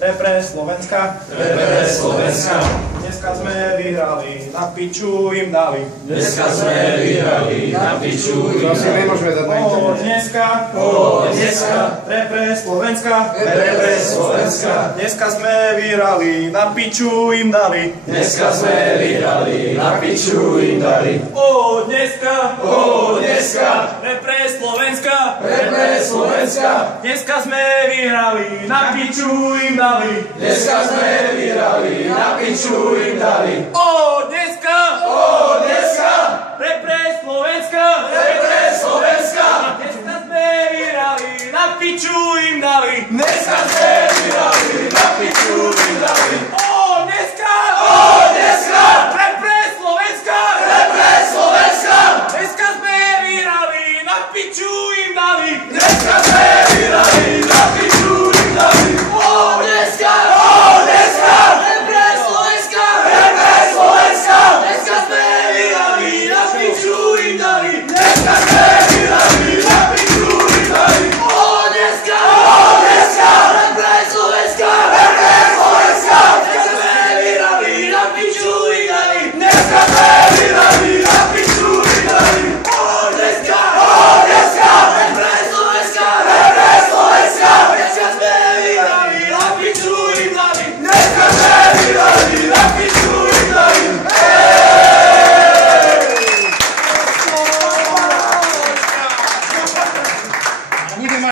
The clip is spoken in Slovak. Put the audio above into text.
Repre Slovenska. Repre Slovenska. Dneska sme vyhrali, na piču im dali. Dneska sme vyhrali, na piču im dali. Dneska. Repre Slovenska. Repre Slovenska. Dneska sme vyhrali, na piču im dali. Dneska sme vyhrali, na piču im dali. Dneska. Repre Slovenska. Repre Slovenska. Dneska sme vyhrali, na piču im dali. Dneska sme vyhrali, na piču im dali. Dneska. Repre Slovenska. Repre Slovenska. Dneska sme vyhrali, na piču im dali. Dneska sme